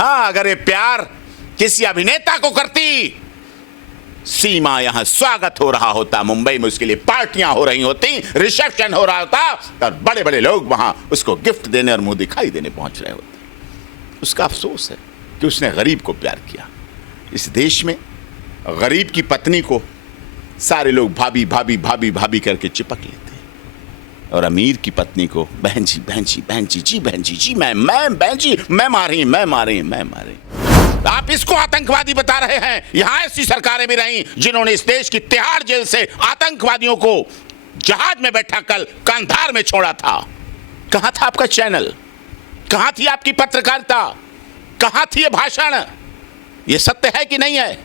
हाँ, अगर ये प्यार किसी अभिनेता को करती, सीमा यहां स्वागत हो रहा होता, मुंबई में उसके लिए पार्टियां हो रही होती, रिसेप्शन हो रहा होता और बड़े बड़े लोग वहां उसको गिफ्ट देने और मुंह दिखाई देने पहुंच रहे होते। उसका अफसोस है कि उसने गरीब को प्यार किया। इस देश में गरीब की पत्नी को सारे लोग भाभी भाभी भाभी भाभी करके चिपक लेते हैं और अमीर की पत्नी को बहन जी बहन जी बहन जी जी बहन जी जी मैं बहन जी मैं मारी मैं मारी मैं मारी। आप इसको आतंकवादी बता रहे हैं। यहां ऐसी सरकारें भी रहीं जिन्होंने इस देश की तिहाड़ जेल से आतंकवादियों को जहाज में बैठा कर कंधार में छोड़ा था। कहां था आपका चैनल? कहां थी आपकी पत्रकारिता? कहां थी ये भाषण? ये सत्य है कि नहीं है?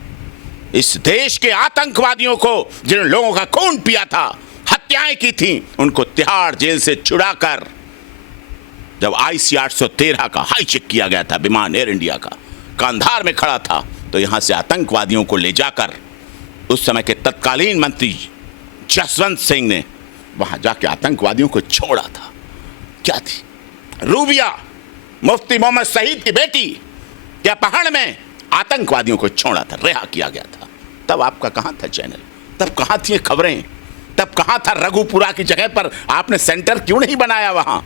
इस देश के आतंकवादियों को, जिन लोगों का खून पिया था, हत्याएं की थी, उनको तिहाड़ जेल से छुड़ाकर जब IC 813 का हाईजैक किया गया था, विमान एयर इंडिया का कंधार में खड़ा था, तो यहां से आतंकवादियों को ले जाकर उस समय के तत्कालीन मंत्री जसवंत सिंह ने वहां जाके आतंकवादियों को छोड़ा था। क्या थी? रूबिया, मुफ्ती मोहम्मद सईद की बेटी क्या पहाड़ में आतंकवादियों को छोड़ा था, रिहा किया गया था। तब आपका कहां था चैनल? तब कहां थी खबरें? तब कहां था रघुपुरा की जगह पर आपने सेंटर क्यों नहीं बनाया? वहां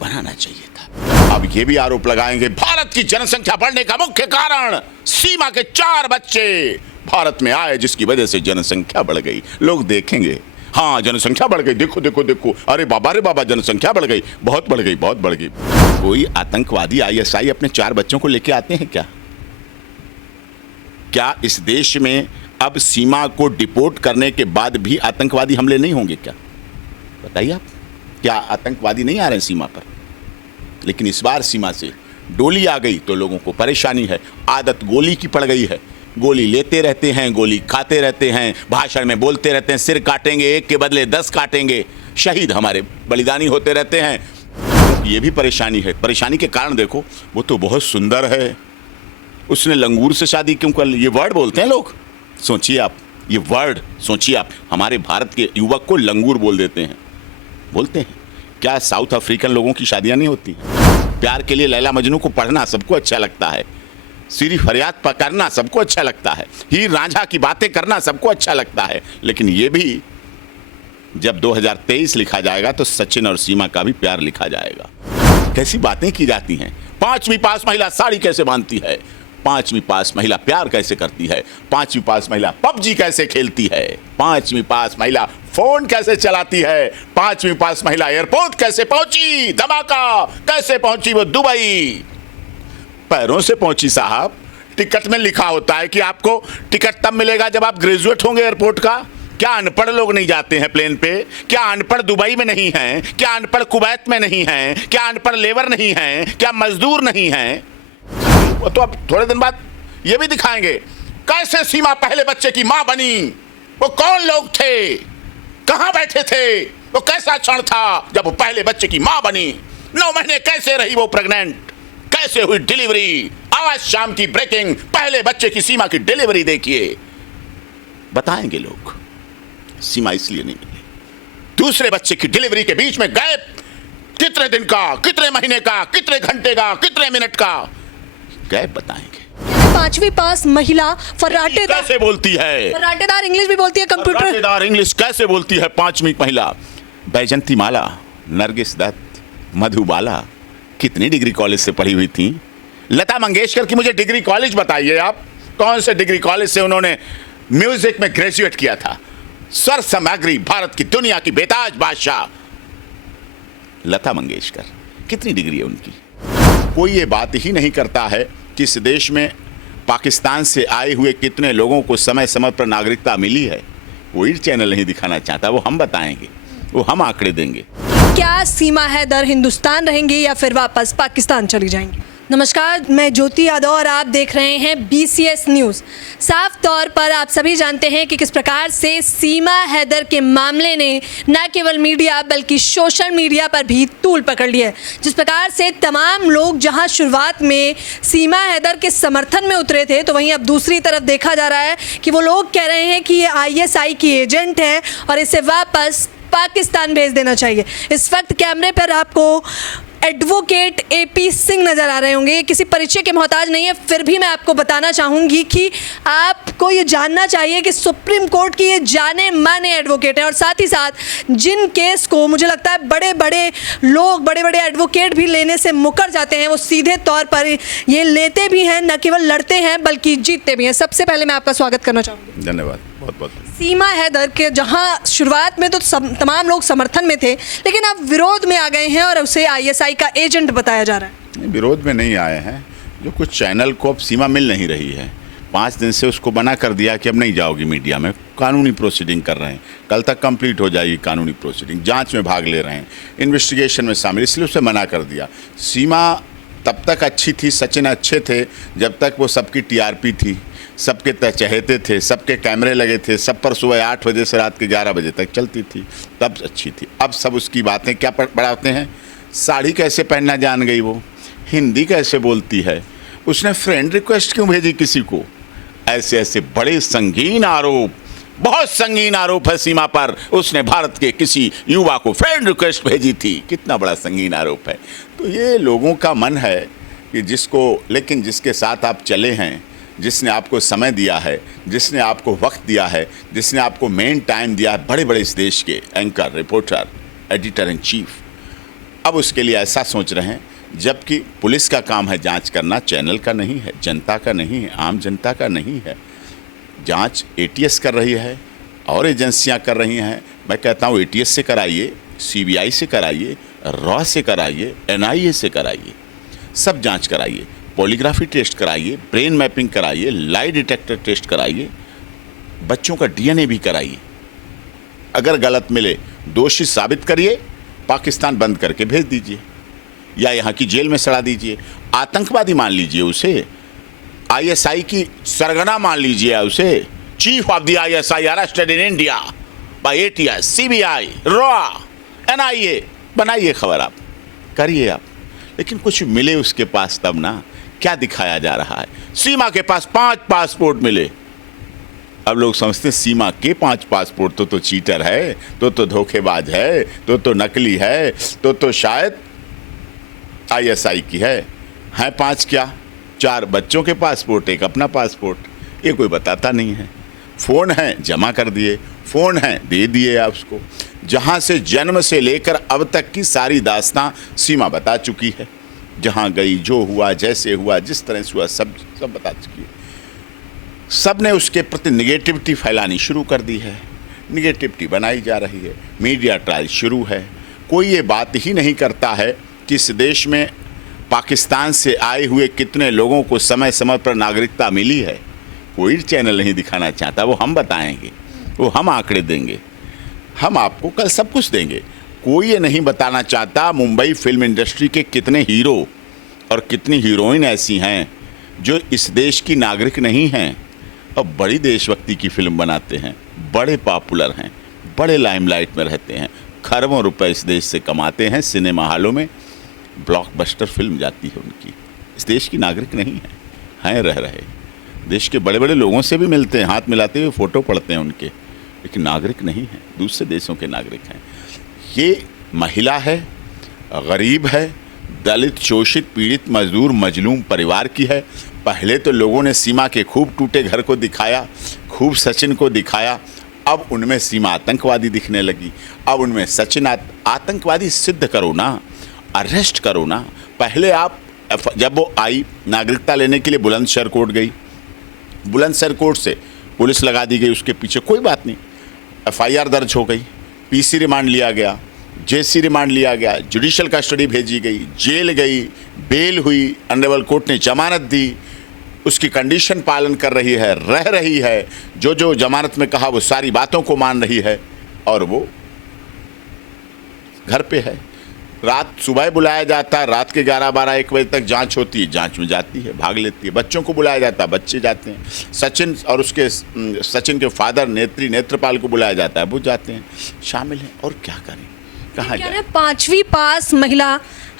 बनाना चाहिए था। अब ये भी आरोप लगाएंगे भारत की जनसंख्या बढ़ने का मुख्य कारण सीमा के 4 बच्चे भारत में आए, जिसकी वजह से जनसंख्या बढ़ गई। लोग देखेंगे, हाँ जनसंख्या बढ़ गई, देखो देखो देखो, अरे बाबा जनसंख्या बढ़ गई, बहुत बढ़ गई, बहुत बढ़ गई। कोई आतंकवादी ISI अपने 4 बच्चों को लेके आते हैं क्या? क्या इस देश में अब सीमा को डिपोर्ट करने के बाद भी आतंकवादी हमले नहीं होंगे क्या? बताइए आप, क्या आतंकवादी नहीं आ रहे हैं सीमा पर? लेकिन इस बार सीमा से डोली आ गई तो लोगों को परेशानी है। आदत गोली की पड़ गई है, गोली लेते रहते हैं, गोली खाते रहते हैं, भाषण में बोलते रहते हैं सिर काटेंगे, एक के बदले 10 काटेंगे, शहीद हमारे बलिदानी होते रहते हैं। ये भी परेशानी है। परेशानी के कारण देखो, वो तो बहुत सुंदर है, उसने लंगूर से शादी क्यों कर ली? ये वर्ड बोलते हैं लोग, सोचिए आप, ये वर्ड सोचिए आप, हमारे भारत के युवक को लंगूर बोल देते हैं, बोलते हैं। क्या साउथ अफ्रीकन लोगों की शादियां नहीं होती? प्यार के लिए लैला मजनू को पढ़ना सबको अच्छा लगता है, सीरी फरियाद पकड़ना सबको अच्छा लगता है, हीर रांझा की बातें करना सबको अच्छा लगता है। लेकिन ये भी जब 2023 लिखा जाएगा तो सचिन और सीमा का भी प्यार लिखा जाएगा। कैसी बातें की जाती हैं। 5वीं पास महिला साड़ी कैसे बांधती है, 5वीं पास महिला प्यार कैसे करती है, 5वीं पास महिला PUBG कैसे खेलती है, 5वीं पास महिला फोन कैसे चलाती है, 5वीं पास महिला एयरपोर्ट कैसे पहुंची, धमाका कैसे पहुंची वो दुबई, पैरों से पहुंची साहब। टिकट में लिखा होता है कि आपको टिकट तब मिलेगा जब आप ग्रेजुएट होंगे एयरपोर्ट का। क्या अनपढ़ लोग नहीं जाते हैं प्लेन पे? क्या अनपढ़ दुबई में नहीं हैं? क्या अनपढ़ कुवैत में नहीं हैं? क्या अनपढ़ लेबर नहीं हैं? क्या मजदूर नहीं हैं? वो तो अब थोड़े दिन बाद ये भी दिखाएंगे कैसे सीमा पहले बच्चे की मां बनी, वो कौन लोग थे, कहां बैठे थे, वो कैसा क्षण था जब वो पहले बच्चे की मां बनी, 9 महीने कैसे रही वो प्रेग्नेंट, कैसे हुई डिलीवरी। आज शाम की ब्रेकिंग, पहले बच्चे की सीमा की डिलीवरी देखिए, बताएंगे लोग। सीमा इसलिए नहीं मिली, दूसरे बच्चे की डिलीवरी के बीच में गैप कितने दिन का, कितने महीने का, कितने घंटे का, कितने मिनट का गैप बताएंगे। 5वीं पास महिला फर्राटेदार कैसे बोलती है, फर्राटेदार इंग्लिश भी बोलती है, कंप्यूटर इंग्लिश कैसे बोलती है 5वीं महिला। बैजंती माला, नरगिस दत्त, मधुबाला कितनी डिग्री कॉलेज से पढ़ी हुई थी? लता मंगेशकर की मुझे डिग्री कॉलेज बताइए आप, कौन से डिग्री कॉलेज से उन्होंने म्यूजिक में ग्रेजुएट किया था? स्वर सामग्री, भारत की दुनिया की बेताज बादशाह लता मंगेशकर, कितनी डिग्री है उनकी? कोई ये बात ही नहीं करता है कि इस देश में पाकिस्तान से आए हुए कितने लोगों को समय समय पर नागरिकता मिली है। कोई चैनल नहीं दिखाना चाहता, वो हम बताएंगे, वो हम आंकड़े देंगे। क्या सीमा हैदर हिंदुस्तान रहेंगी या फिर वापस पाकिस्तान चली जाएंगी? नमस्कार, मैं ज्योति यादव और आप देख रहे हैं BCS न्यूज़। साफ तौर पर आप सभी जानते हैं कि किस प्रकार से सीमा हैदर के मामले ने न केवल मीडिया बल्कि सोशल मीडिया पर भी तूल पकड़ ली है। जिस प्रकार से तमाम लोग जहां शुरुआत में सीमा हैदर के समर्थन में उतरे थे, तो वहीं अब दूसरी तरफ देखा जा रहा है कि वो लोग कह रहे हैं कि ये ISI की एजेंट है और इसे वापस पाकिस्तान भेज देना चाहिए। इस वक्त कैमरे पर आपको एडवोकेट एपी सिंह नजर आ रहे होंगे। किसी परिचय के मोहताज नहीं है, फिर भी मैं आपको बताना चाहूंगी कि आपको ये जानना चाहिए कि सुप्रीम कोर्ट की ये जाने माने एडवोकेट हैं और साथ ही साथ जिन केस को मुझे लगता है बड़े बड़े लोग, बड़े बड़े एडवोकेट भी लेने से मुकर जाते हैं, वो सीधे तौर पर ये लेते भी हैं, न केवल लड़ते हैं बल्कि जीतते भी हैं। सबसे पहले मैं आपका स्वागत करना चाहूँगी। धन्यवाद, बहुत बहुत। सीमा हैदर के जहां शुरुआत में तो तमाम लोग समर्थन में थे, लेकिन अब विरोध में आ गए हैं और उसे आईएसआई का एजेंट बताया जा रहा है। नहीं, विरोध में नहीं आए हैं। जो कुछ चैनल को अब सीमा मिल नहीं रही है, 5 दिन से उसको मना कर दिया कि अब नहीं जाओगी मीडिया में। कानूनी प्रोसीडिंग कर रहे हैं, कल तक कंप्लीट हो जाएगी कानूनी प्रोसीडिंग। जांच में भाग ले रहे हैं, इन्वेस्टिगेशन में शामिल, इसलिए उसे मना कर दिया। सीमा तब तक अच्छी थी, सचिन अच्छे थे जब तक वो सबकी टीआरपी थी, सबके चहेते थे, सबके कैमरे लगे थे, सब पर सुबह 8 बजे से रात के 11 बजे तक चलती थी, तब अच्छी थी। अब सब उसकी बातें क्या बढ़ाते हैं, साड़ी कैसे पहनना जान गई, वो हिंदी कैसे बोलती है, उसने फ्रेंड रिक्वेस्ट क्यों भेजी किसी को। ऐसे ऐसे बड़े संगीन आरोप, बहुत संगीन आरोप है सीमा पर। उसने भारत के किसी युवा को फ्रेंड रिक्वेस्ट भेजी थी, कितना बड़ा संगीन आरोप है। तो ये लोगों का मन है कि जिसको, लेकिन जिसके साथ आप चले हैं, जिसने आपको समय दिया है, जिसने आपको वक्त दिया है, जिसने आपको मेन टाइम दिया है, बड़े बड़े इस देश के anchor, reporter, editor in chief, अब उसके लिए ऐसा सोच रहे हैं। जबकि पुलिस का काम है जांच करना, चैनल का नहीं है, जनता का नहीं है, आम जनता का नहीं है। जांच एटीएस कर रही है और एजेंसियां कर रही हैं। मैं कहता हूँ एटीएस से कराइए, सीबीआई से कराइए, रॉ से कराइए, एनआईए से कराइए, सब जांच कराइए, पॉलीग्राफी टेस्ट कराइए, ब्रेन मैपिंग कराइए, लाई डिटेक्टर टेस्ट कराइए, बच्चों का डीएनए भी कराइए। अगर गलत मिले, दोषी साबित करिए, पाकिस्तान बंद करके भेज दीजिए या यहाँ की जेल में सड़ा दीजिए। आतंकवादी मान लीजिए उसे, आईएसआई की सरगना मान लीजिए उसे। Chief of the ISI arrested in India by ATS, CBI, raw, NIA, बनाइए खबर, आप करिए आप, लेकिन कुछ मिले उसके पास तब ना। क्या दिखाया जा रहा है, सीमा के पास 5 पासपोर्ट मिले। अब लोग समझते हैं सीमा के 5 पासपोर्ट तो चीटर है, तो धोखेबाज है, तो नकली है, तो शायद आईएसआई की है। 5 क्या, 4 बच्चों के पासपोर्ट, 1 अपना पासपोर्ट, ये कोई बताता नहीं है। फ़ोन है, जमा कर दिए, फ़ोन है, दे दिए आप उसको। जहाँ से जन्म से लेकर अब तक की सारी दास्तां सीमा बता चुकी है। जहाँ गई, जो हुआ, जैसे हुआ, जिस तरह से हुआ, सब बता चुकी है। सब ने उसके प्रति निगेटिविटी फैलानी शुरू कर दी है, निगेटिविटी बनाई जा रही है, मीडिया ट्रायल शुरू है। कोई ये बात ही नहीं करता है कि इस देश में पाकिस्तान से आए हुए कितने लोगों को समय समय पर नागरिकता मिली है। कोई चैनल नहीं दिखाना चाहता, वो हम बताएंगे, वो हम आंकड़े देंगे, हम आपको कल सब कुछ देंगे। कोई ये नहीं बताना चाहता मुंबई फिल्म इंडस्ट्री के कितने हीरो और कितनी हीरोइन ऐसी हैं जो इस देश की नागरिक नहीं हैं और बड़ी देशभक्ति की फिल्म बनाते हैं, बड़े पॉपुलर हैं, बड़े लाइमलाइट में रहते हैं, खरबों रुपए इस देश से कमाते हैं। सिनेमा हॉलों में ब्लॉकबस्टर फिल्म जाती है उनकी। इस देश की नागरिक नहीं हैं रह रहे। देश के बड़े बड़े लोगों से भी मिलते हैं, हाथ मिलाते हुए फ़ोटो पढ़ते हैं उनके, लेकिन नागरिक नहीं हैं, दूसरे देशों के नागरिक हैं। ये महिला है, गरीब है, दलित, शोषित, पीड़ित, मजदूर, मजलूम परिवार की है। पहले तो लोगों ने सीमा के खूब टूटे घर को दिखाया, खूब सचिन को दिखाया, अब उनमें सीमा आतंकवादी दिखने लगी। अब उनमें सचिन आतंकवादी सिद्ध करो ना, अरेस्ट करो ना। पहले आप जब वो आई नागरिकता लेने के लिए बुलंदशहर कोर्ट गई, बुलंदशहर कोर्ट से पुलिस लगा दी गई, उसके पीछे कोई बात नहीं, एफआईआर दर्ज हो गई, पीसी रिमांड लिया गया, जेसी रिमांड लिया गया, जुडिशियल कस्टडी भेजी गई, जेल गई, बेल हुई, ऑनरेबल कोर्ट ने जमानत दी, उसकी कंडीशन पालन कर रही है, रह रही है, जो जमानत में कहा वो सारी बातों को मान रही है और वो घर पे है। रात सुबह बुलाया जाता है, रात के 11, 12, 1 बजे तक जांच होती है, जांच में जाती है, भाग लेती है। बच्चों को बुलाया जाता है, बच्चे जाते हैं। सचिन और उसके सचिन के फादर नेत्रपाल को बुलाया जाता है, वो जाते हैं, शामिल हैं। और क्या करें, कहाँ जाए। 5वीं पास महिला,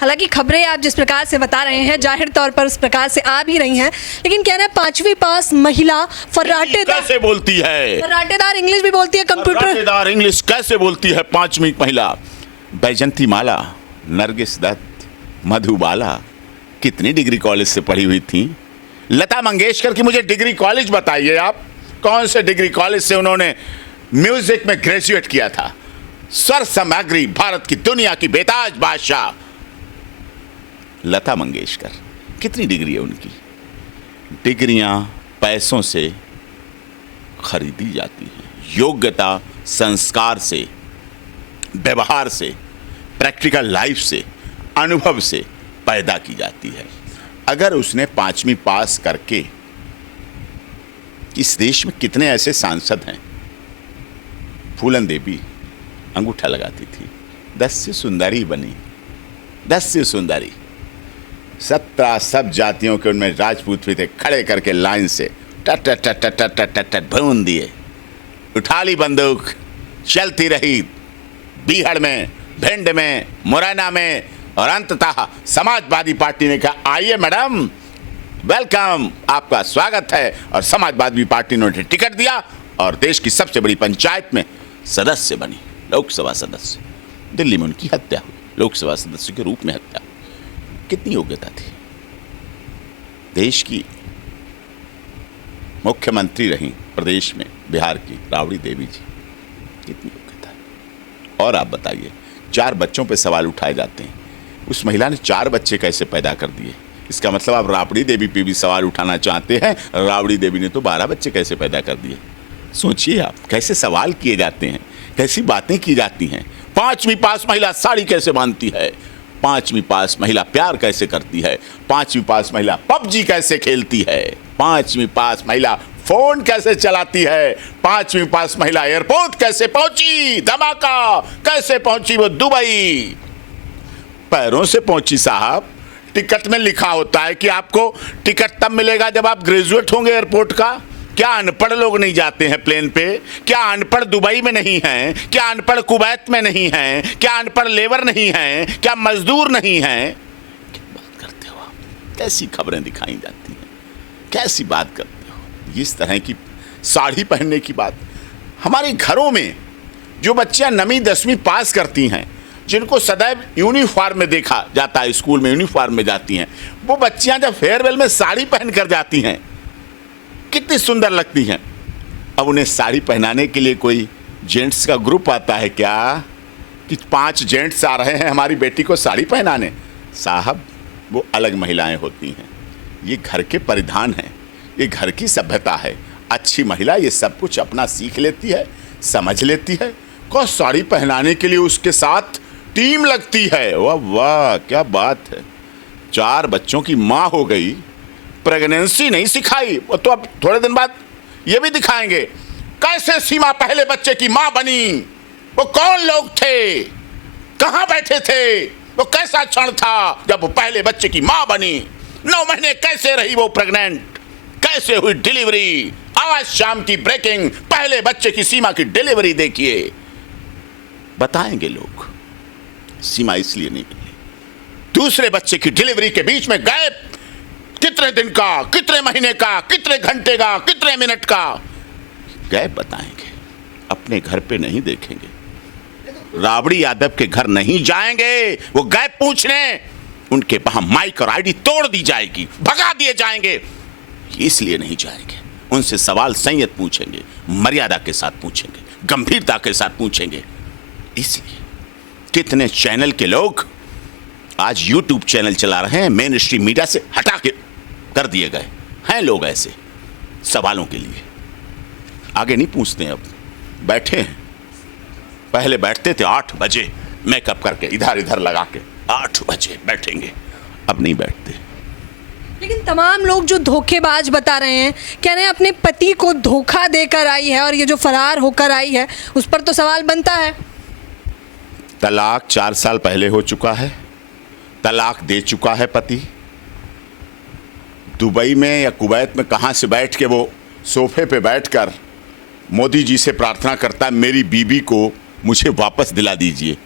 हालांकि खबरें आप जिस प्रकार से बता रहे हैं जाहिर तौर पर उस प्रकार से आ भी रही हैं, लेकिन कहना है 5वीं पास महिला फर्राटेदार कैसे बोलती है, फर्राटेदार इंग्लिश भी बोलती है, फर्राटेदार इंग्लिश कैसे बोलती है 5वीं महिला। बैजंती माला, नरगिस दत्त, मधुबाला कितनी डिग्री कॉलेज से पढ़ी हुई थी? लता मंगेशकर की मुझे डिग्री कॉलेज बताइए आप, कौन से डिग्री कॉलेज से उन्होंने म्यूजिक में ग्रेजुएट किया था? स्वर सामग्री भारत की दुनिया की बेताज बादशाह लता मंगेशकर, कितनी डिग्री है उनकी? डिग्रियां पैसों से खरीदी जाती हैं, योग्यता संस्कार से, व्यवहार से, प्रैक्टिकल लाइफ से, अनुभव से पैदा की जाती है। अगर उसने 5वीं पास करके, इस देश में कितने ऐसे सांसद हैं? फूलन देवी अंगूठा लगाती थी, 10 से सुंदरी बनी, 10 से सुंदरी, 17 सब जातियों के उनमें राजपूत भी थे, खड़े करके लाइन से टट टट टट टट टट टट टट भून दिए, उठा ली बंदूक, चलती रही बीहड़ में, भिंड में, मुरैना में, और अंततः समाजवादी पार्टी ने कहा आइए मैडम, वेलकम, आपका स्वागत है, और समाजवादी पार्टी ने उन्हें टिकट दिया और देश की सबसे बड़ी पंचायत में सदस्य बनी, लोकसभा सदस्य। दिल्ली में उनकी हत्या हुई, लोकसभा सदस्य के रूप में हत्या। कितनी योग्यता थी? देश की मुख्यमंत्री रही प्रदेश में, बिहार की राबड़ी देवी जी, कितनी योग्यता। और आप बताइए, 4 बच्चों पे सवाल उठाए जाते हैं, उस महिला ने 4 बच्चे कैसे पैदा कर दिए? इसका मतलब आप राबड़ी देवी पे भी सवाल उठाना चाहते हैं, राबड़ी देवी ने तो 12 बच्चे कैसे पैदा कर दिए? सोचिए आप, कैसे सवाल किए जाते हैं, कैसी बातें की जाती हैं। 5वीं पास महिला साड़ी कैसे बांधती है? 5वीं पास महिला प्यार कैसे करती है? 5वीं पास महिला पबजी कैसे खेलती है? 5वीं पास महिला फोन कैसे चलाती है? 5वीं पास महिला एयरपोर्ट कैसे पहुंची? धमाका कैसे पहुंची वो दुबई? पैरों से पहुंची साहब। टिकट में लिखा होता है कि आपको टिकट तब मिलेगा जब आप ग्रेजुएट होंगे एयरपोर्ट का। क्या अनपढ़ लोग नहीं जाते हैं प्लेन पे? क्या अनपढ़ दुबई में नहीं हैं? क्या अनपढ़ कुवैत में नहीं हैं? क्या अनपढ़ लेबर नहीं हैं? क्या मजदूर नहीं हैं? क्या बात करते हो आप? कैसी खबरें दिखाई जाती हैं, कैसी बात करते हो? इस तरह की साड़ी पहनने की बात। हमारे घरों में जो बच्चियां 9वीं 10वीं पास करती हैं, जिनको सदैव यूनिफॉर्म में देखा जाता है, स्कूल में यूनिफॉर्म में जाती हैं, वो बच्चियां जब फेयरवेल में साड़ी पहन कर जाती हैं, कितनी सुंदर लगती हैं। अब उन्हें साड़ी पहनाने के लिए कोई जेंट्स का ग्रुप आता है क्या कि 5 जेंट्स आ रहे हैं हमारी बेटी को साड़ी पहनाने? साहब, वो अलग महिलाएं होती हैं, ये घर के परिधान हैं, ये घर की सभ्यता है। अच्छी महिला ये सब कुछ अपना सीख लेती है, समझ लेती है। को साड़ी पहनाने के लिए उसके साथ टीम लगती है। वाह वाह, क्या बात है। 4 बच्चों की माँ हो गई, प्रेगनेंसी नहीं सिखाई। वो तो अब थोड़े दिन बाद ये भी दिखाएंगे कैसे सीमा पहले बच्चे की माँ बनी। वो कौन लोग थे, कहाँ बैठे थे, वो कैसा क्षण था जब वो पहले बच्चे की माँ बनी। 9 महीने कैसे रही वो प्रेग्नेंट, कैसे हुई डिलीवरी। आज शाम की ब्रेकिंग, पहले बच्चे की सीमा की डिलीवरी देखिए, बताएंगे लोग। सीमा इसलिए नहीं मिली, दूसरे बच्चे की डिलीवरी के बीच में गैप कितने दिन का, कितने महीने का, कितने घंटे का, कितने मिनट का गैप बताएंगे। अपने घर पे नहीं देखेंगे, राबड़ी यादव के घर नहीं जाएंगे वो गैप पूछने। उनके वहां माइक और आईडी तोड़ दी जाएगी, भगा दिए जाएंगे। इसलिए नहीं जाएंगे, उनसे सवाल संयत पूछेंगे, मर्यादा के साथ पूछेंगे, गंभीरता के साथ पूछेंगे। इसलिए कितने चैनल के लोग आज यूट्यूब चैनल चला रहे हैं, मेन स्ट्रीम मीडिया से हटा के कर दिए गए हैं लोग ऐसे सवालों के लिए। आगे नहीं पूछते हैं, अब बैठे हैं। पहले बैठते थे 8 बजे मेकअप करके, इधर इधर लगा के 8 बजे बैठेंगे, अब नहीं बैठते। लेकिन तमाम लोग जो धोखेबाज बता रहे हैं, कह रहे हैं अपने पति को धोखा देकर आई है और ये जो फरार होकर आई है उस पर तो सवाल बनता है। तलाक 4 साल पहले हो चुका है, तलाक दे चुका है पति। दुबई में या कुवैत में कहाँ से बैठ के वो सोफे पे बैठकर मोदी जी से प्रार्थना करता है, मेरी बीबी को मुझे वापस दिला दीजिए।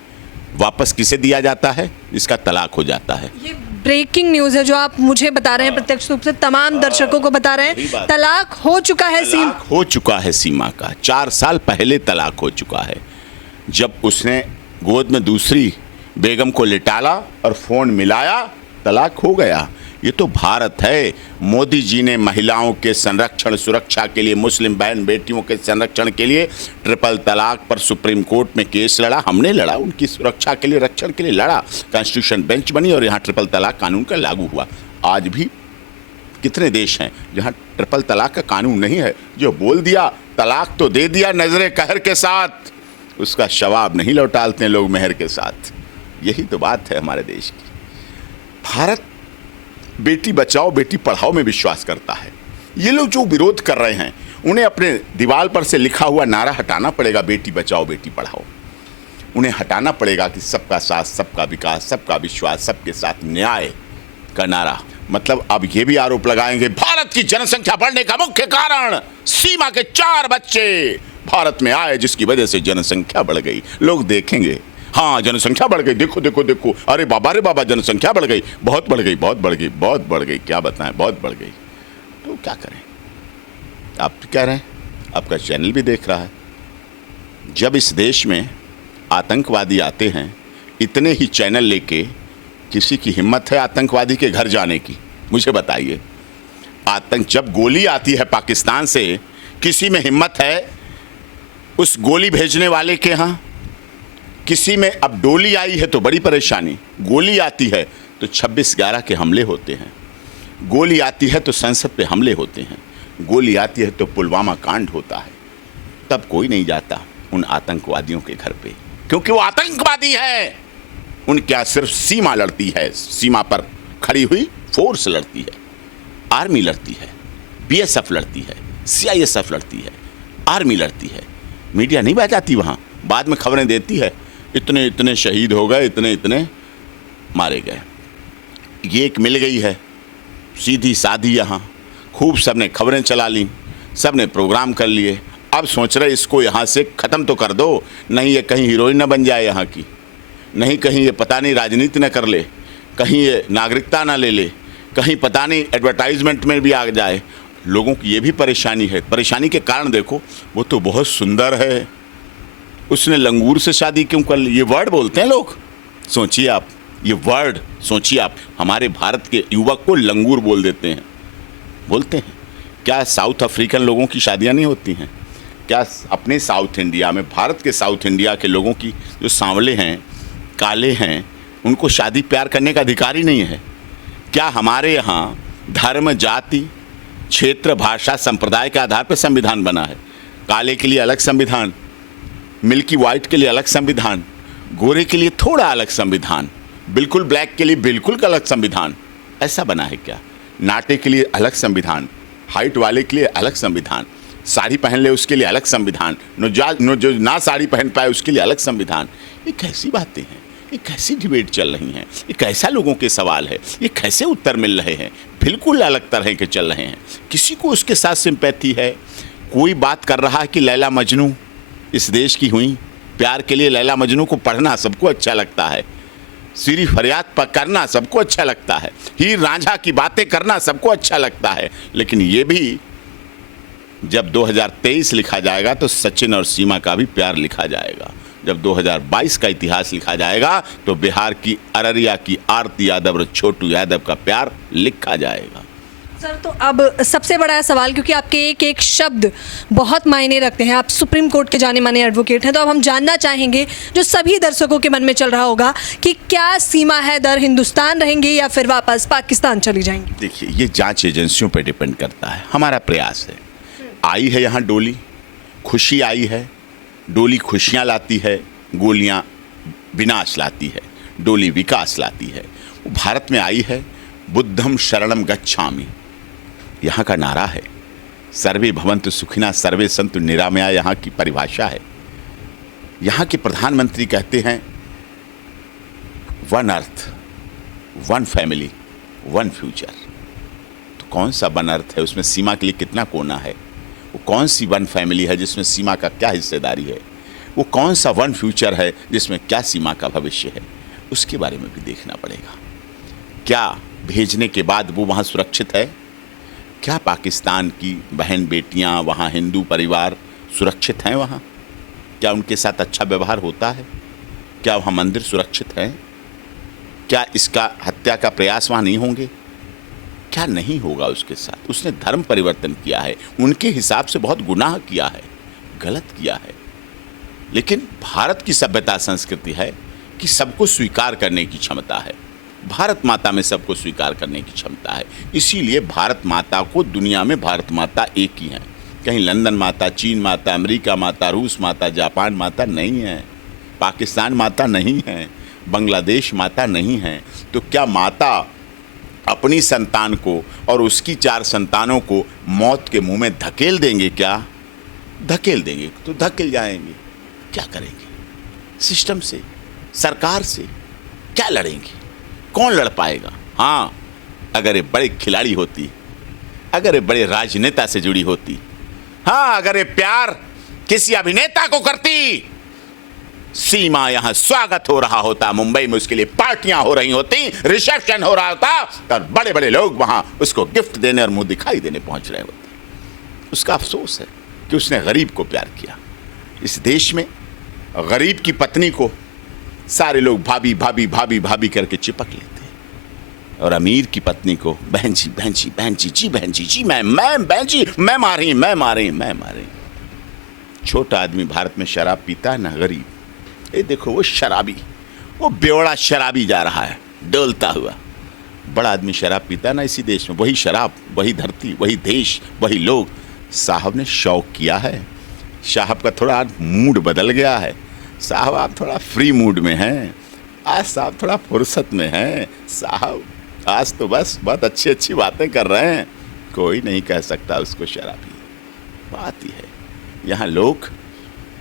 वापस किसे दिया जाता है? इसका तलाक हो जाता है। ये ब्रेकिंग न्यूज़ है जो आप मुझे बता रहे हैं, प्रत्यक्ष रूप से तमाम दर्शकों को बता रहे हैं। तलाक हो चुका है, तलाक हो चुका है सीमा का। 4 साल पहले तलाक हो चुका है। जब उसने गोद में दूसरी बेगम को लिटाला और फ़ोन मिलाया, तलाक हो गया। ये तो भारत है। मोदी जी ने महिलाओं के संरक्षण सुरक्षा के लिए, मुस्लिम बहन बेटियों के संरक्षण के लिए ट्रिपल तलाक पर सुप्रीम कोर्ट में केस लड़ा। हमने लड़ा, उनकी सुरक्षा के लिए, रक्षण के लिए लड़ा। कॉन्स्टिट्यूशन बेंच बनी और यहाँ ट्रिपल तलाक कानून का लागू हुआ। आज भी कितने देश हैं जहाँ ट्रिपल तलाक का कानून नहीं है? जो बोल दिया तलाक तो दे दिया नजरे कहर के साथ, उसका जवाब नहीं लौटाते लोग मेहर के साथ। यही तो बात है हमारे देश की। भारत बेटी बचाओ बेटी पढ़ाओ में विश्वास करता है। ये लोग जो विरोध कर रहे हैं उन्हें अपने दीवार पर से लिखा हुआ नारा हटाना पड़ेगा, बेटी बचाओ बेटी पढ़ाओ। उन्हें हटाना पड़ेगा कि सबका साथ, सबका विकास, सबका विश्वास, सबके साथ न्याय का नारा। मतलब अब ये भी आरोप लगाएंगे भारत की जनसंख्या बढ़ने का मुख्य कारण सीमा के 4 बच्चे भारत में आए जिसकी वजह से जनसंख्या बढ़ गई। लोग देखेंगे, हाँ जनसंख्या बढ़ गई, देखो देखो देखो, अरे बाबा जनसंख्या बढ़ गई, बहुत बढ़ गई, बहुत बढ़ गई, बहुत बढ़ गई, क्या बताएं, बहुत बढ़ गई। तो क्या करें? आप कह रहे हैं, आपका चैनल भी देख रहा है। जब इस देश में आतंकवादी आते हैं, इतने ही चैनल लेके किसी की हिम्मत है आतंकवादी के घर जाने की? मुझे बताइए। जब गोली आती है पाकिस्तान से, किसी में हिम्मत है उस गोली भेजने वाले के यहाँ? किसी में अब डोली आई है तो बड़ी परेशानी, गोली आती है तो 26/11 के हमले होते हैं, गोली आती है तो संसद पे हमले होते हैं, गोली आती है तो पुलवामा कांड होता है। तब कोई नहीं जाता उन आतंकवादियों के घर पे, क्योंकि वो आतंकवादी है। उनके यहाँ सिर्फ सीमा लड़ती है, सीमा पर खड़ी हुई फोर्स लड़ती है, आर्मी लड़ती है, बीएसएफ लड़ती है, सीआईएसएफ लड़ती है, आर्मी लड़ती है। मीडिया नहीं बचाती वहाँ, बाद में खबरें देती है इतने इतने शहीद हो गए, इतने इतने मारे गए। ये एक मिल गई है सीधी साधी, यहाँ खूब सब ने खबरें चला ली, सब ने प्रोग्राम कर लिए। अब सोच रहे इसको यहाँ से ख़त्म तो कर दो, नहीं ये कहीं हीरोइन न बन जाए यहाँ की, नहीं कहीं ये पता नहीं राजनीति न कर ले, कहीं ये नागरिकता ना ले ले, कहीं पता नहीं एडवर्टाइजमेंट में भी आ जाए। लोगों की ये भी परेशानी है। परेशानी के कारण देखो, वो तो बहुत सुंदर है, उसने लंगूर से शादी क्यों कर ली? ये वर्ड बोलते हैं लोग, सोचिए आप, ये वर्ड सोचिए आप। हमारे भारत के युवक को लंगूर बोल देते हैं, बोलते हैं। क्या साउथ अफ्रीकन लोगों की शादियां नहीं होती हैं? क्या अपने साउथ इंडिया में, भारत के साउथ इंडिया के लोगों की, जो सांवले हैं, काले हैं, उनको शादी प्यार करने का अधिकार ही नहीं है? क्या हमारे यहाँ धर्म, जाति, क्षेत्र, भाषा, संप्रदाय के आधार पर संविधान बना है? काले के लिए अलग संविधान, मिल्की वाइट के लिए अलग संविधान, गोरे के लिए थोड़ा अलग संविधान, बिल्कुल ब्लैक के लिए बिल्कुल अलग संविधान, ऐसा बना है क्या? नाटे के लिए अलग संविधान, हाइट वाले के लिए अलग संविधान, साड़ी पहन ले उसके लिए अलग संविधान, जो ना साड़ी पहन पाए उसके लिए अलग संविधान। ये कैसी बातें हैं? ये कैसी डिबेट चल रही हैं? ये कैसा लोगों के सवाल है? ये कैसे उत्तर मिल रहे हैं? बिल्कुल अलग तरह के चल रहे हैं। किसी को उसके साथ सिंपैथी है? कोई बात कर रहा है कि लैला मजनू इस देश की हुई, प्यार के लिए लैला मजनू को पढ़ना सबको अच्छा लगता है, सीरी फरियाद पर करना सबको अच्छा लगता है, हीर रांझा की बातें करना सबको अच्छा लगता है। लेकिन ये भी जब 2023 लिखा जाएगा तो सचिन और सीमा का भी प्यार लिखा जाएगा। जब 2022 का इतिहास लिखा जाएगा तो बिहार की अररिया की आरती यादव और छोटू यादव का प्यार लिखा जाएगा। सर, तो अब सबसे बड़ा सवाल, क्योंकि आपके एक एक शब्द बहुत मायने रखते हैं, आप सुप्रीम कोर्ट के जाने माने एडवोकेट हैं, तो अब हम जानना चाहेंगे जो सभी दर्शकों के मन में चल रहा होगा कि क्या सीमा हैदर हिंदुस्तान रहेंगी या फिर वापस पाकिस्तान चली जाएंगी? देखिए, ये जांच एजेंसियों पर डिपेंड करता है। हमारा प्रयास है, आई है यहाँ डोली, खुशी आई है, डोली खुशियाँ लाती है, गोलियाँ विनाश लाती है, डोली विकास लाती है। वो भारत में आई है, बुद्धम शरणम गच्छामि यहाँ का नारा है, सर्वे भवन्तु सुखिनः सर्वे सन्तु निरामया यहाँ की परिभाषा है। यहाँ के प्रधानमंत्री कहते हैं one earth, one family, one future. तो कौन सा वन अर्थ है? उसमें सीमा के लिए कितना कोना है? वो कौन सी वन फैमिली है जिसमें सीमा का क्या हिस्सेदारी है? वो कौन सा वन फ्यूचर है जिसमें क्या सीमा का भविष्य है? उसके बारे में भी देखना पड़ेगा। क्या भेजने के बाद वो वहाँ सुरक्षित है? क्या पाकिस्तान की बहन बेटियाँ, वहाँ हिंदू परिवार सुरक्षित हैं? वहाँ क्या उनके साथ अच्छा व्यवहार होता है? क्या वहाँ मंदिर सुरक्षित हैं? क्या इसका हत्या का प्रयास वहाँ नहीं होंगे? क्या नहीं होगा उसके साथ? उसने धर्म परिवर्तन किया है, उनके हिसाब से बहुत गुनाह किया है, गलत किया है। लेकिन भारत की सभ्यता संस्कृति है कि सबको स्वीकार करने की क्षमता है। भारत माता में सबको स्वीकार करने की क्षमता है। इसीलिए भारत माता को दुनिया में भारत माता एक ही है। कहीं लंदन माता, चीन माता, अमेरिका माता, रूस माता, जापान माता नहीं है, पाकिस्तान माता नहीं है, बांग्लादेश माता नहीं है। तो क्या माता अपनी संतान को और उसकी 4 संतानों को मौत के मुंह में धकेल देंगे? क्या धकेल देंगे तो धकेल जाएंगे। क्या करेंगे? सिस्टम से, सरकार से क्या लड़ेंगे? कौन लड़ पाएगा? हाँ, अगर ये बड़े खिलाड़ी होती, अगर ये बड़े राजनेता से जुड़ी होती, हाँ, अगर ये प्यार किसी अभिनेता को करती, सीमा यहां स्वागत हो रहा होता, मुंबई में उसके लिए पार्टियां हो रही होती, रिसेप्शन हो रहा होता, तब बड़े बड़े लोग वहां उसको गिफ्ट देने और मुंह दिखाई देने पहुंच रहे होते। उसका अफसोस है कि उसने गरीब को प्यार किया। इस देश में गरीब की पत्नी को सारे लोग भाभी भाभी भाभी भाभी करके चिपक लेते हैं, और अमीर की पत्नी को बहन जी बहन जी बहन जी, जी बहन जी, जी मैं बहन जी, मैं मारी मैं मारी मैं मारी। छोटा आदमी भारत में शराब पीता है ना गरीब, ये देखो वो शराबी, वो बेवड़ा शराबी जा रहा है डोलता हुआ। बड़ा आदमी शराब पीता है ना इसी देश में, वही शराब, वही धरती, वही देश, वही लोग। साहब ने शौक किया है, साहब का थोड़ा मूड बदल गया है, साहब आप थोड़ा फ्री मूड में हैं, आज साहब थोड़ा फुर्सत में हैं, साहब आज तो बस बहुत अच्छी अच्छी बातें कर रहे हैं। कोई नहीं कह सकता उसको शराबी। बात ही है, यहाँ लोग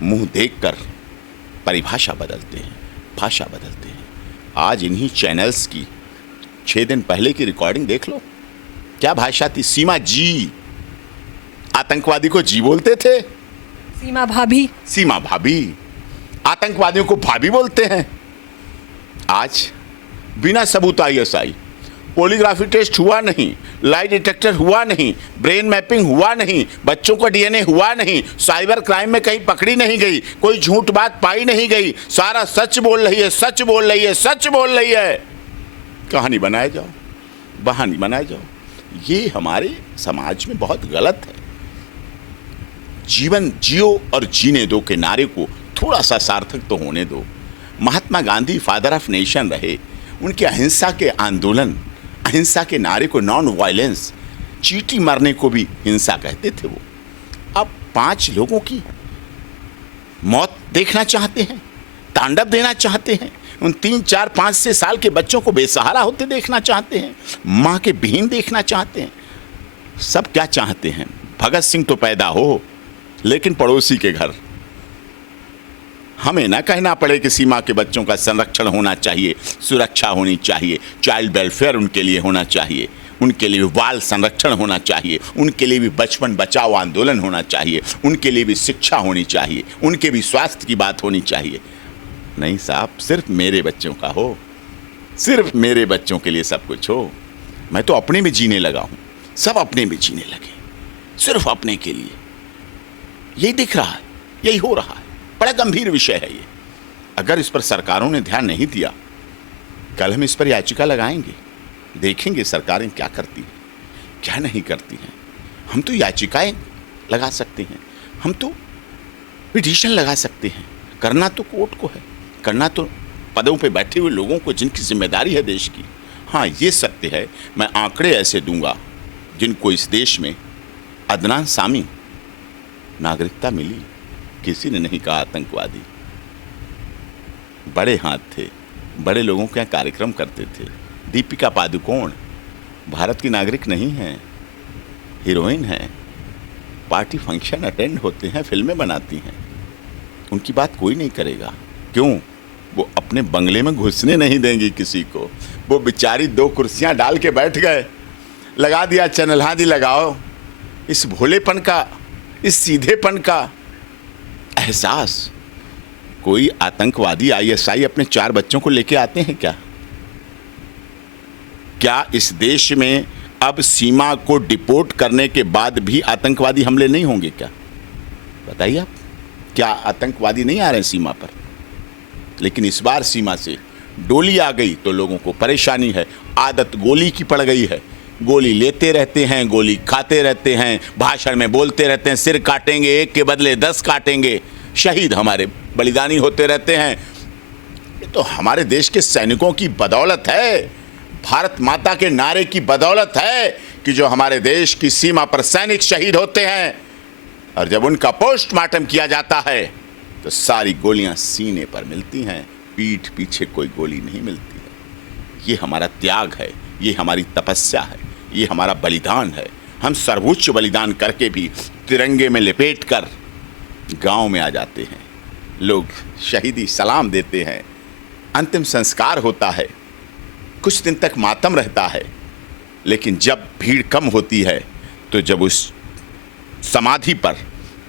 मुंह देखकर परिभाषा बदलते हैं, भाषा बदलते हैं। आज इन्हीं चैनल्स की 6 दिन पहले की रिकॉर्डिंग देख लो, क्या भाषा थी। सीमा जी, आतंकवादी को जी बोलते थे, सीमा भाभी, सीमा भाभी, आतंकवादियों को भाभी बोलते हैं। आज बिना सबूत ISI, पॉलीग्राफी टेस्ट हुआ नहीं, लाई डिटेक्टर हुआ नहीं, ब्रेन मैपिंग हुआ नहीं, बच्चों का DNA हुआ नहीं, साइबर क्राइम में कहीं पकड़ी नहीं गई, कोई झूठ बात पाई नहीं गई, सारा सच बोल रही है, सच बोल रही है, सच बोल रही है। कहानी बनाए जाओ, बहानी बनाए जाओ। ये हमारे समाज में बहुत गलत है। जीवन जियो और जीने दो के नारे को थोड़ा सा सार्थक तो होने दो। Mahatma Gandhi father of nation रहे, उनके अहिंसा के आंदोलन, अहिंसा के नारे को, नॉन वायलेंस, चींटी मारने को भी हिंसा कहते थे वो। अब 5 लोगों की मौत देखना चाहते हैं, तांडव देना चाहते हैं, उन 3, 4, 5 से साल के बच्चों को बेसहारा होते देखना चाहते हैं, माँ के विहीन देखना चाहते हैं। सब क्या चाहते हैं? भगत सिंह तो पैदा हो, लेकिन पड़ोसी के घर। हमें ना कहना पड़े कि सीमा के बच्चों का संरक्षण होना चाहिए, सुरक्षा होनी चाहिए, चाइल्ड वेलफेयर उनके लिए होना चाहिए, उनके लिए बाल संरक्षण होना चाहिए, उनके लिए भी बचपन बचाओ आंदोलन होना चाहिए, उनके लिए भी शिक्षा होनी चाहिए, उनके भी स्वास्थ्य की बात होनी चाहिए। नहीं साहब, सिर्फ मेरे बच्चों का हो, सिर्फ मेरे बच्चों के लिए सब कुछ हो। मैं तो अपने में जीने लगा हूँ, सब अपने में जीने लगे, सिर्फ अपने के लिए। यही दिख रहा है, यही हो रहा है। बड़ा गंभीर विषय है ये। अगर इस पर सरकारों ने ध्यान नहीं दिया, कल हम इस पर याचिका लगाएंगे, देखेंगे सरकारें क्या करती हैं, क्या नहीं करती हैं। हम तो याचिकाएं लगा सकते हैं, हम तो पिटीशन लगा सकते हैं, करना तो कोर्ट को है, करना तो पदों पे बैठे हुए लोगों को जिनकी जिम्मेदारी है देश की। हाँ, ये सत्य है, मैं आंकड़े ऐसे दूंगा जिनको इस देश में अदनान सामी नागरिकता मिली, किसी ने नहीं कहा आतंकवादी। बड़े हाथ थे, बड़े लोगों के यहाँ कार्यक्रम करते थे। दीपिका पादुकोण भारत की नागरिक नहीं है, हीरोइन है, पार्टी फंक्शन अटेंड होते हैं, फिल्में बनाती हैं, उनकी बात कोई नहीं करेगा। क्यों? वो अपने बंगले में घुसने नहीं देंगी किसी को। वो बेचारी 2 कुर्सियां डाल के बैठ गए, लगा दिया चैनल, हाँ जी लगाओ। इस भोलेपन का, इस सीधेपन का एहसास कोई आतंकवादी ISI अपने 4 बच्चों को लेके आते हैं क्या? क्या इस देश में अब सीमा को डिपोर्ट करने के बाद भी आतंकवादी हमले नहीं होंगे क्या? बताइए आप, क्या आतंकवादी नहीं आ रहे हैं सीमा पर? लेकिन इस बार सीमा से डोली आ गई तो लोगों को परेशानी है। आदत गोली की पड़ गई है, गोली लेते रहते हैं, गोली खाते रहते हैं, भाषण में बोलते रहते हैं सिर काटेंगे, एक के बदले 10 काटेंगे, शहीद हमारे बलिदानी होते रहते हैं। ये तो हमारे देश के सैनिकों की बदौलत है, भारत माता के नारे की बदौलत है कि जो हमारे देश की सीमा पर सैनिक शहीद होते हैं और जब उनका पोस्टमार्टम किया जाता है तो सारी गोलियां सीने पर मिलती हैं, पीठ पीछे कोई गोली नहीं मिलती है। ये हमारा त्याग है, ये हमारी तपस्या है, ये हमारा बलिदान है। हम सर्वोच्च बलिदान करके भी तिरंगे में लपेट कर गांव में आ जाते हैं, लोग शहीदी सलाम देते हैं, अंतिम संस्कार होता है, कुछ दिन तक मातम रहता है, लेकिन जब भीड़ कम होती है तो जब उस समाधि पर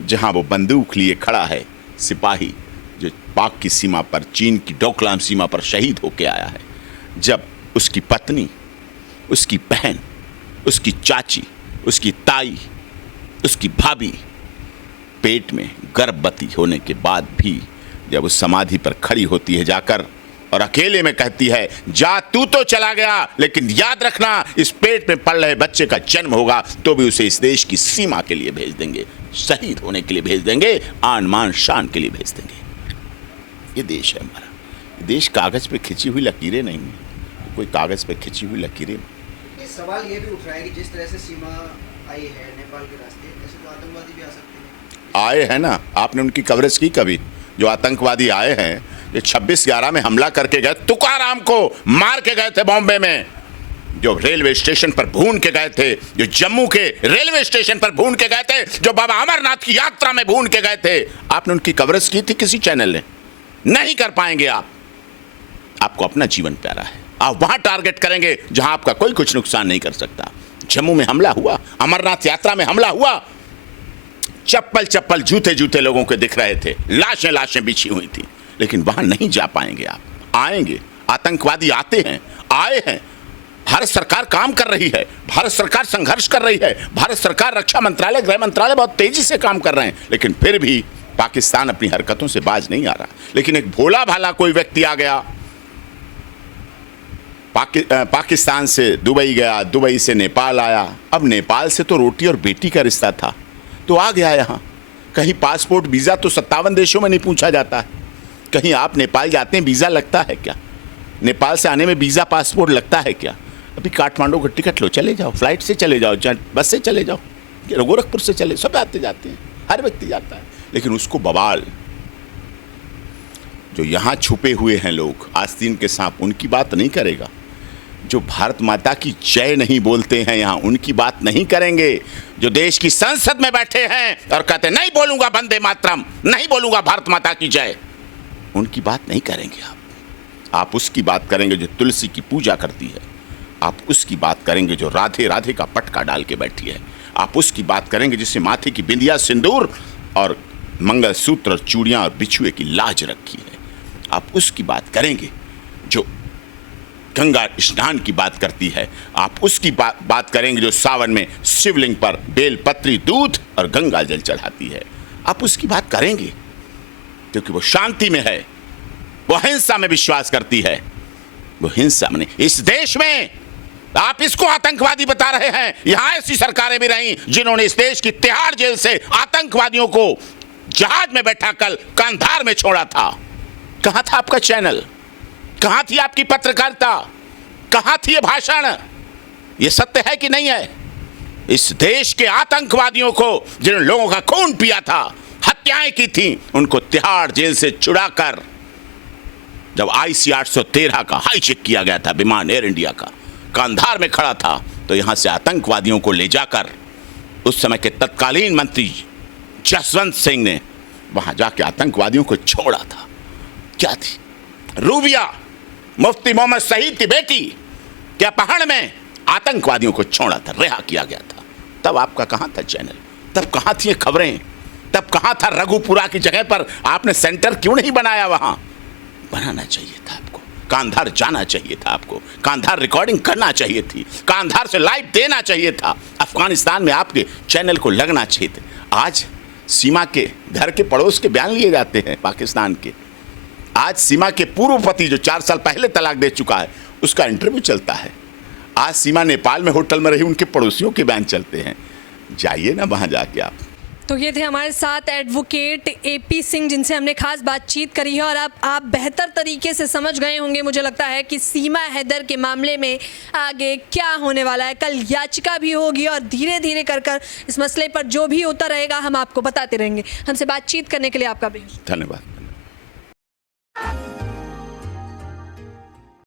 जहां वो बंदूक लिए खड़ा है सिपाही जो पाक की सीमा पर, चीन की डोकलाम सीमा पर शहीद होके आया है, जब उसकी पत्नी, उसकी बहन, उसकी चाची, उसकी ताई, उसकी भाभी पेट में गर्भवती होने के बाद भी जब उस समाधि पर खड़ी होती है जाकर और अकेले में कहती है जा तू तो चला गया लेकिन याद रखना इस पेट में पल रहे बच्चे का जन्म होगा तो भी उसे इस देश की सीमा के लिए भेज देंगे, शहीद होने के लिए भेज देंगे, आन मान शान के लिए भेज देंगे। ये देश है हमारा। ये देश कागज पे खिंची हुई लकीरें नहीं है, कोई कागज पे खिंची हुई लकीरें। ये सवाल ये भी उठ रहा है कि जिस तरह से सीमा आई है नेपाल के रास्ते, ऐसे तो आतंकवादी भी आ सकते हैं। आए हैं ना, आपने उनकी कवरेज की कभी? जो आतंकवादी आए हैं ये 26/11 में हमला करके गए, तुकाराम को मार के गए थे बॉम्बे में, जो रेलवे स्टेशन पर भून के गए थे, जो जम्मू के रेलवे स्टेशन पर भून के गए थे, जो बाबा अमरनाथ की यात्रा में भून के गए थे। आपने उनकी कवरेज की थी किसी चैनल ने? नहीं कर पाएंगे आप। आपको अपना जीवन प्यारा है, आप वहां टारगेट करेंगे जहां आपका कोई कुछ नुकसान नहीं कर सकता। जम्मू में हमला हुआ, अमरनाथ यात्रा में हमला हुआ, चप्पल चप्पल जूते जूते लोगों के दिख रहे थे, लाशें लाशें बिछी हुई थी, लेकिन वहां नहीं जा पाएंगे आप। आएंगे, आतंकवादी आते हैं, आए हैं। भारत सरकार काम कर रही है, भारत सरकार संघर्ष कर रही है, भारत सरकार रक्षा मंत्रालय, गृह मंत्रालय बहुत तेजी से काम कर रहे हैं, लेकिन फिर भी पाकिस्तान अपनी हरकतों से बाज नहीं आ रहा। लेकिन एक भोला भाला कोई व्यक्ति आ गया, पाकिस्तान से दुबई गया, दुबई से नेपाल आया, अब नेपाल से तो रोटी और बेटी का रिश्ता था तो आ गया यहाँ। कहीं पासपोर्ट वीज़ा तो 57 देशों में नहीं पूछा जाता है, कहीं आप नेपाल जाते हैं वीज़ा लगता है क्या? नेपाल से आने में वीज़ा पासपोर्ट लगता है क्या? अभी काठमांडू का टिकट लो, चले जाओ, फ्लाइट से चले जाओ, बस से चले जाओ, गोरखपुर से चले, सब आते जाते हैं, हर व्यक्ति जाता है। लेकिन उसको बवाल, जो यहाँ छुपे हुए हैं लोग, आस्तीन के सांप, उनकी बात नहीं करेगा। जो भारत माता की जय नहीं बोलते हैं यहाँ, उनकी बात नहीं करेंगे। जो देश की संसद में बैठे हैं और कहते नहीं बोलूंगा वंदे मातरम, नहीं बोलूंगा भारत माता की जय, उनकी बात नहीं करेंगे आप उसकी बात करेंगे जो तुलसी की पूजा करती है, आप उसकी बात करेंगे जो राधे राधे का पटका डाल के बैठी है, आप उसकी बात करेंगे जिससे माथे की बिंदिया, सिंदूर और मंगलसूत्र, चूड़ियाँ और बिछुए की लाज रखी है, आप उसकी बात करेंगे जो गंगा स्नान की बात करती है, आप उसकी बात करेंगे जो सावन में शिवलिंग पर बेलपत्री, दूध और गंगा जल चढ़ाती है, आप उसकी बात करेंगे क्योंकि वो शांति में है, वो हिंसा में विश्वास करती है, वो हिंसा में। इस देश में आप इसको आतंकवादी बता रहे हैं। यहां ऐसी सरकारें भी रहीं जिन्होंने इस देश की तिहाड़ जेल से आतंकवादियों को जहाज में बैठाकर कांधार में छोड़ा था। कहां था आपका चैनल? कहां थी आपकी पत्रकारिता? कहां थी ये भाषण? ये सत्य है कि नहीं है? इस देश के आतंकवादियों को, जिन लोगों का खून पिया था, हत्याएं की थी, उनको तिहाड़ जेल से छुड़ाकर जब IC 813 का हाईजेक किया गया था, विमान एयर इंडिया का कांधार में खड़ा था, तो यहां से आतंकवादियों को ले जाकर उस समय के तत्कालीन मंत्री जसवंत सिंह ने वहां जाके आतंकवादियों को छोड़ा था। क्या थी? रूबिया, मुफ्ती मोहम्मद सईद की बेटी के अपहरण में आतंकवादियों को छोड़ा था, रिहा किया गया था। तब आपका कहां था चैनल? तब कहां थी ये खबरें? तब कहां था रघुपुरा की जगह पर आपने सेंटर क्यों नहीं बनाया? वहां बनाना चाहिए था आपको, कांधार जाना चाहिए था आपको, कांधार रिकॉर्डिंग करना चाहिए थी, कांधार से लाइव देना चाहिए था, अफगानिस्तान में आपके चैनल को लगना चाहिए था। आज सीमा के घर के पड़ोस के बयान लिए जाते हैं पाकिस्तान के। आज सीमा के पूर्व पति जो 4 साल पहले तलाक दे चुका है उसका इंटरव्यू चलता है। आज सीमा नेपाल में होटल में रही, उनके पड़ोसियों के बयान चलते हैं। जाइए ना वहाँ जाके आप। तो ये थे हमारे साथ एडवोकेट एपी सिंह, जिनसे हमने खास बातचीत करी है। और आप बेहतर तरीके से समझ गए होंगे, मुझे लगता है, कि सीमा हैदर के मामले में आगे क्या होने वाला है। कल याचिका भी होगी और धीरे धीरे कर इस मसले पर जो भी होता रहेगा हम आपको बताते रहेंगे। हमसे बातचीत करने के लिए आपका भी धन्यवाद।